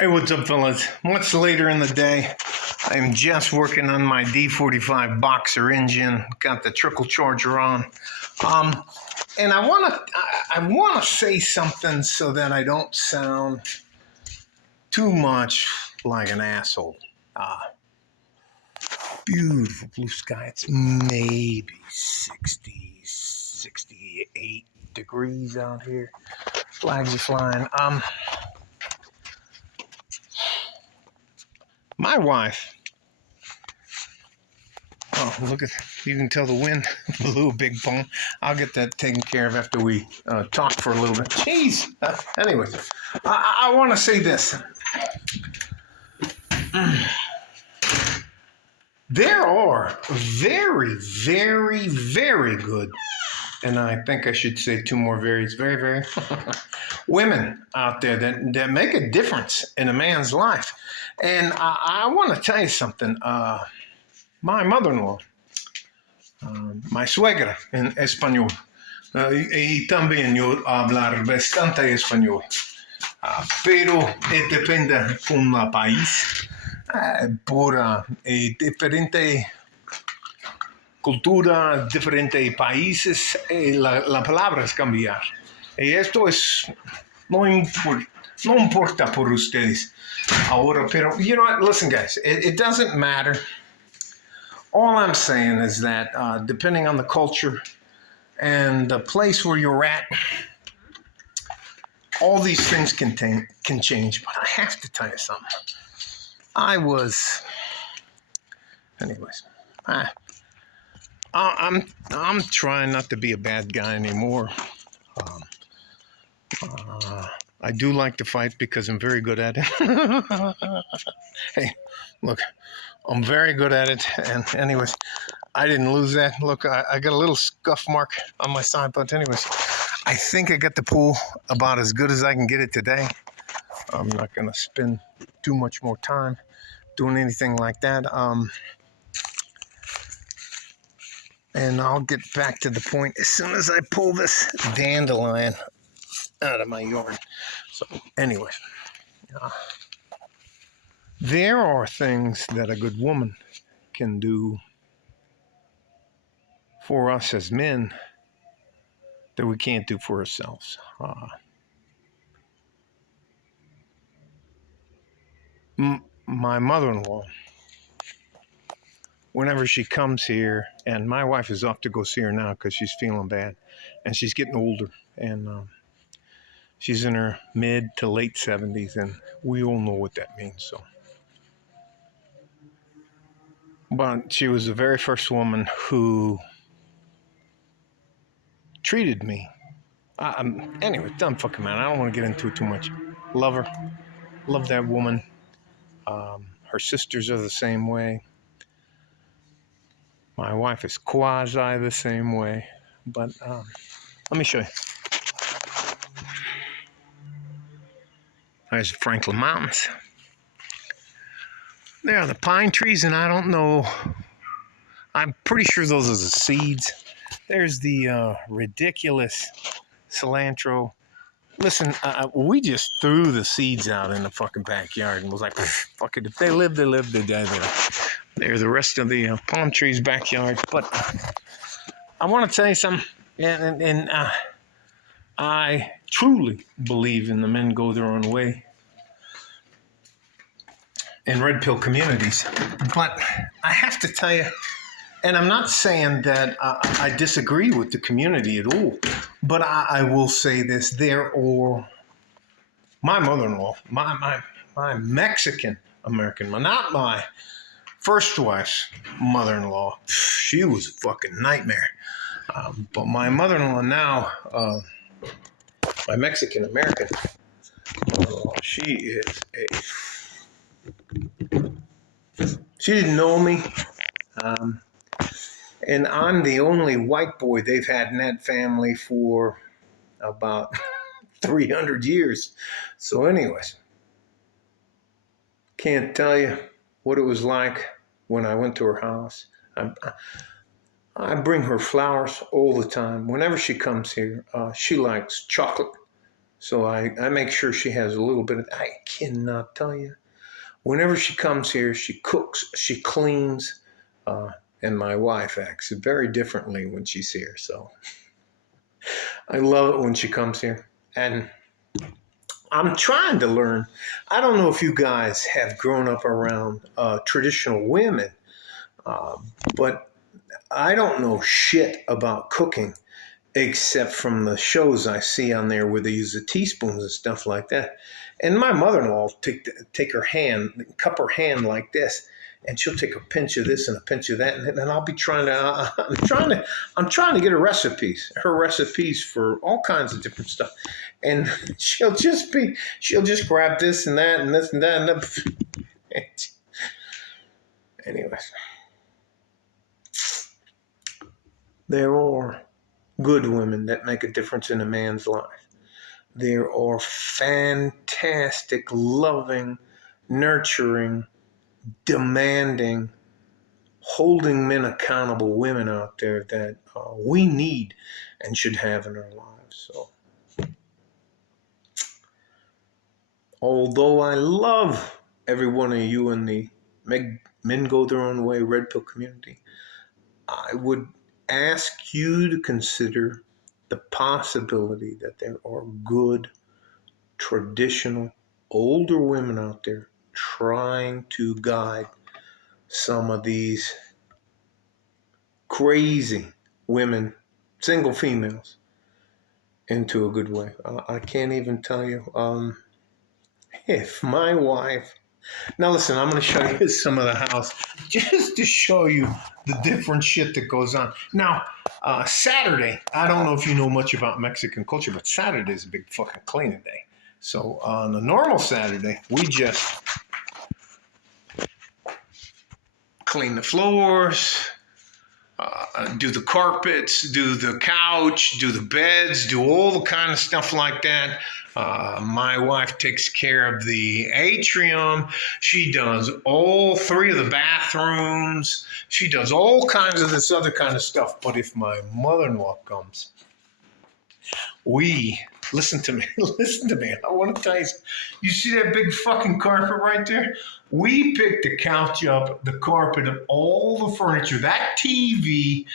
Hey, what's up, fellas? Much later in the day. I'm just working on my D45 boxer engine. Got the trickle charger on, um, and I want to say something so that I don't sound too much like an asshole. Uh, Beautiful blue sky. It's maybe 60, 68 degrees out here. Flags are flying. My wife. Oh, look at, you can tell the wind blew a big bone. I'll get that taken care of after we talk for a little bit. Jeez. Anyway, I want to say this. There are very, very, very good, and I think I should say two more varies, very, very, women out there that make a difference in a man's life. And I want to tell you something. My mother-in-law, my suegra en español, y también yo hablar bastante español, pero depende con la país, por diferente cultura, diferentes países, la palabra es cambiar. Y esto es, no importa por ustedes ahora, pero you know what, listen guys, it doesn't matter. All I'm saying is that depending on the culture and the place where you're at, all these things can change. But I have to tell you something. Anyways, I'm trying not to be a bad guy anymore. I do like to fight because I'm very good at it. Hey, look, I'm very good at it. And anyways, I didn't lose that. Look, I got a little scuff mark on my side, but anyways, I think I got the pool about as good as I can get it today. I'm not going to spend too much more time doing anything like that. And I'll get back to the point as soon as I pull this dandelion out of my yard. So anyways, there are things that a good woman can do for us as men that we can't do for ourselves. My mother-in-law, whenever she comes here, and my wife is off to go see her now because she's feeling bad, and she's getting older, and she's in her mid to late 70s, and we all know what that means. So, but she was the very first woman who treated me. Anyway, dumb fucking man. I don't want to get into it too much. Love her. Love that woman. Her sisters are the same way. My wife is quasi the same way. But let me show you. There's the Franklin Mountains. There are the pine trees, and I don't know. I'm pretty sure those are the seeds. There's the ridiculous cilantro. Listen, we just threw the seeds out in the fucking backyard and was like, fuck it. If they live, they live. They die, they die. There's the rest of the palm trees backyard. But I want to tell you something. And I truly believe in the men go their own way in red pill communities. But I have to tell you, and I'm not saying that I disagree with the community at all, but I will say this: my mother-in-law, my Mexican American, not my first wife's mother-in-law, she was a fucking nightmare. But my mother-in-law now, my Mexican American, she is she didn't know me. And I'm the only white boy they've had in that family for about 300 years. So anyways, can't tell you what it was like when I went to her house. I bring her flowers all the time. Whenever she comes here, she likes chocolate, So I make sure she has a little bit of, I cannot tell you. Whenever she comes here, she cooks, she cleans, uh, and my wife acts very differently when she's here. So I love it when she comes here. And I'm trying to learn. I don't know if you guys have grown up around traditional women, uh, but I don't know shit about cooking except from the shows I see on there where they use the teaspoons and stuff like that. And my mother-in-law will take her hand, cup her hand like this, and she'll take a pinch of this and a pinch of that, and then I'll be trying to, I'm trying to get her recipes for all kinds of different stuff, and she'll just grab this and that and this and that and that. Anyways, there are good women that make a difference in a man's life. There are fantastic, loving, nurturing, demanding, holding men accountable women out there that we need and should have in our lives. So, although I love every one of you in the Men Go Their Own Way Red Pill community, I would ask you to consider the possibility that there are good, traditional, older women out there trying to guide some of these crazy women, single females, into a good way. I can't even tell you. If my wife, now listen, I'm going to show you some of the house just to show you the different shit that goes on. Now, Saturday, I don't know if you know much about Mexican culture, but Saturday is a big fucking cleaning day. So on a normal Saturday, we just clean the floors, do the carpets, do the couch, do the beds, do all the kind of stuff like that. My wife takes care of the atrium. She does all three of the bathrooms. She does all kinds of this other kind of stuff. But if my mother-in-law comes, listen to me, listen to me. I want to tell you, you see that big fucking carpet right there? We picked the couch up, the carpet up, all the furniture, that TV,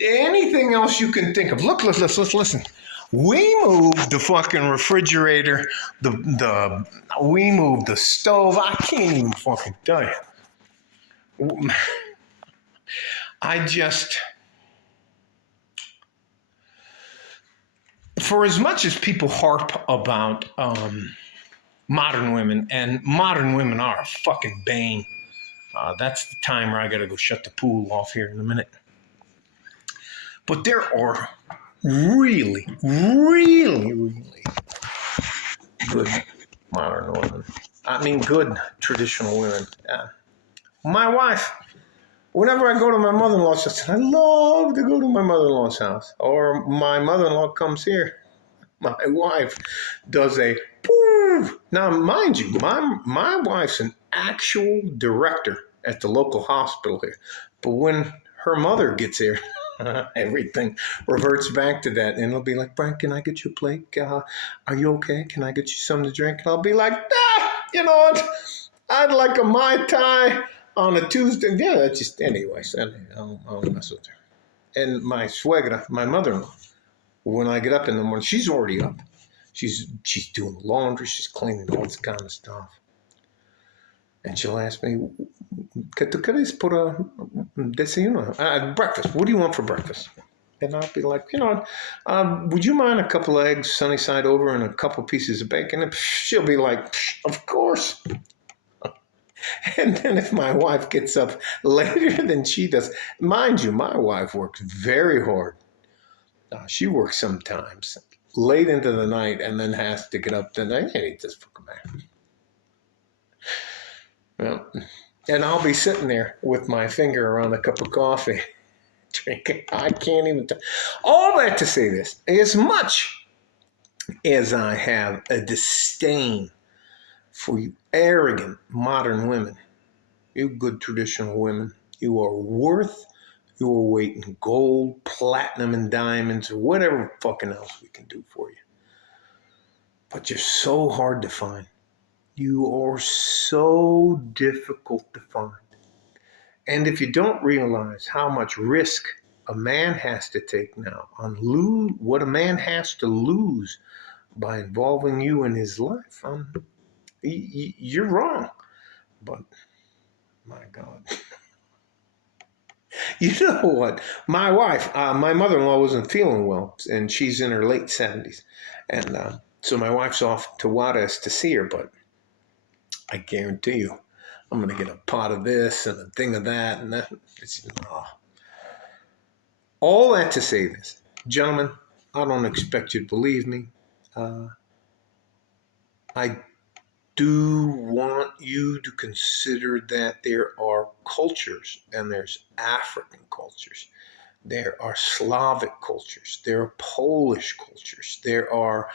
anything else you can think of. Look, let's listen. We moved the fucking refrigerator, we moved the stove. I can't even fucking tell you. I just, for as much as people harp about modern women, and modern women are a fucking bane. That's the time where I got to go shut the pool off here in a minute. But there are really, really, really good modern women. I mean, good traditional women. My wife, whenever I go to my mother-in-law's house, I love to go to my mother-in-law's house. Or my mother-in-law comes here. My wife does a poof. Now, mind you, my wife's an actual director at the local hospital here. But when her mother gets here, everything reverts back to that. And it'll be like, Brian, can I get you a plate? Are you okay? Can I get you something to drink? And I'll be like, you know what? I'd like a Mai Tai on a Tuesday. Yeah, just, anyways, I'll mess with her. And my suegra, my mother-in-law, when I get up in the morning, she's already up. She's doing laundry. She's cleaning all this kind of stuff. And she'll ask me, ¿Qué tú quieres por desayuno? Breakfast. What do you want for breakfast? And I'll be like, would you mind a couple of eggs sunny side over and a couple pieces of bacon? And she'll be like, of course. And then if my wife gets up later than she does, mind you, my wife works very hard. She works sometimes late into the night and then has to get up the night. I need this fucking man. Well, and I'll be sitting there with my finger around a cup of coffee, drinking. I can't even. All that to say this: as much as I have a disdain for you arrogant modern women, you good traditional women, you are worth your weight in gold, platinum, and diamonds, or whatever fucking else we can do for you. but you're so hard to find. You are so difficult to find. And if you don't realize how much risk a man has to take now on what a man has to lose by involving you in his life, you're wrong. But my God, you know what? My wife, my mother-in-law wasn't feeling well, and she's in her late 70s. And so my wife's off to Juarez to see her, but I guarantee you, I'm going to get a pot of this and a thing of that. And that. Oh. All that to say this, gentlemen, I don't expect you to believe me. I do want you to consider that there are cultures, and there's African cultures. There are Slavic cultures. There are Polish cultures. There are,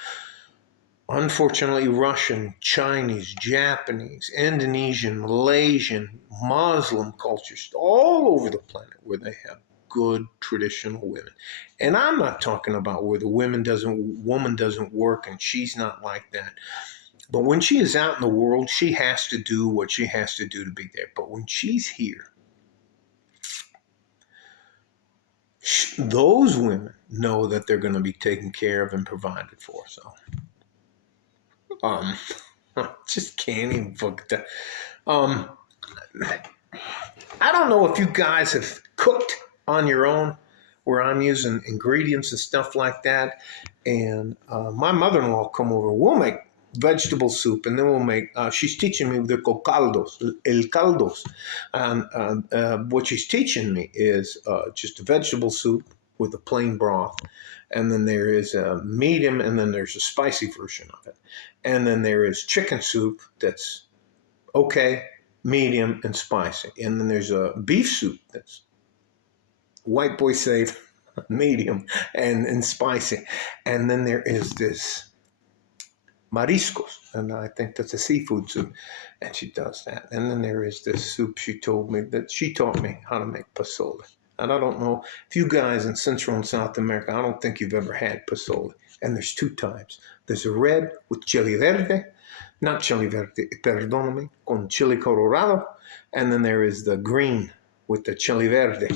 unfortunately, Russian, Chinese, Japanese, Indonesian, Malaysian, Muslim cultures all over the planet where they have good traditional women. And I'm not talking about where the woman doesn't work and she's not like that. But when she is out in the world, she has to do what she has to do to be there. But when she's here, those women know that they're going to be taken care of and provided for. So, just can't even fuck that. I don't know if you guys have cooked on your own, where I'm using ingredients and stuff like that. And my mother-in-law come over. We'll make vegetable soup, and then we'll make. She's teaching me the caldos, el caldos. And what she's teaching me is just a vegetable soup with a plain broth, and then there is a medium, and then there's a spicy version of it, and then there is chicken soup that's okay, medium, and spicy, and then there's a beef soup that's white boy safe, medium, and spicy, and then there is this mariscos, and I think that's a seafood soup, and she does that. And then there is this soup she taught me how to make pozole. And I don't know if you guys in Central and South America, I don't think you've ever had pozole. And there's two types. There's a red with chili verde, not chili verde, perdóname, con chili colorado, and then there is the green with the chili verde.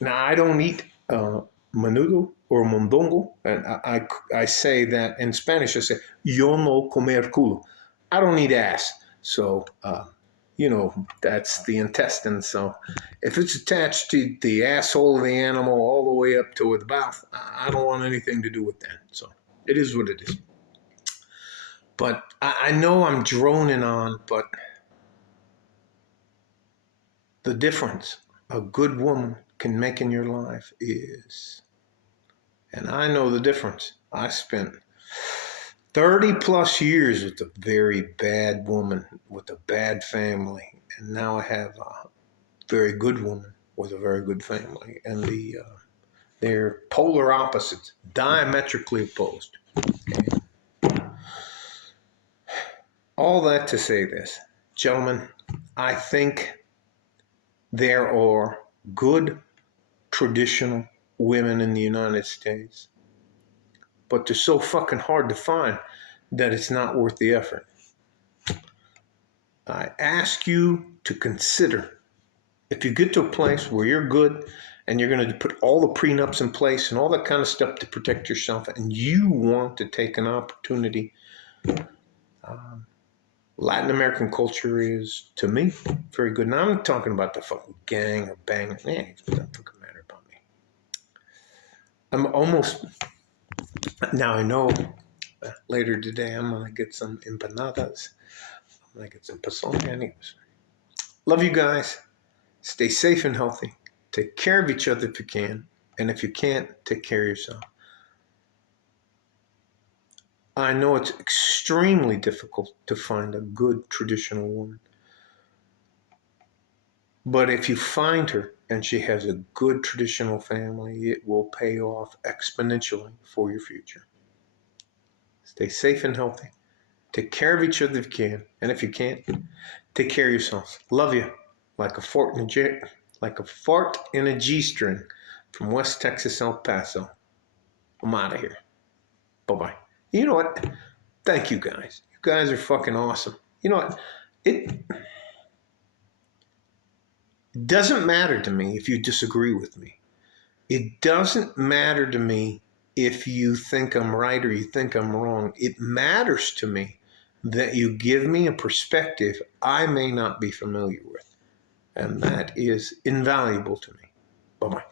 Now, I don't eat menudo or mondongo, and I say that in Spanish. I say yo no comer culo. I don't eat ass, so that's the intestine. So if it's attached to the asshole of the animal all the way up to the mouth, I don't want anything to do with that. So it is what it is. But I know I'm droning on, but the difference a good woman can make in your life is, and I know the difference. I spent 30 plus years with a very bad woman with a bad family, and now I have a very good woman with a very good family, and they're polar opposites, diametrically opposed. And all that to say this, gentlemen, I think there are good traditional women in the United States, but they're so fucking hard to find that it's not worth the effort. I ask you to consider, if you get to a place where you're good and you're going to put all the prenups in place and all that kind of stuff to protect yourself, and you want to take an opportunity, Latin American culture is, to me, very good. Now, I'm not talking about the fucking gang or bang. It doesn't fucking matter about me. I'm almost, now I know later today I'm going to get some empanadas. I'm going to get some pozole. Anyways, love you guys. Stay safe and healthy. Take care of each other if you can. And if you can't, take care of yourself. I know it's extremely difficult to find a good traditional woman. But if you find her and she has a good traditional family, it will pay off exponentially for your future. Stay safe and healthy. Take care of each other if you can. And if you can't, take care of yourselves. Love you. Like a fart in a G-string from West Texas, El Paso. I'm out of here. Bye-bye. You know what? Thank you guys. You guys are fucking awesome. You know what? It doesn't matter to me if you disagree with me. It doesn't matter to me if you think I'm right or you think I'm wrong. It matters to me that you give me a perspective I may not be familiar with. And that is invaluable to me. Bye-bye.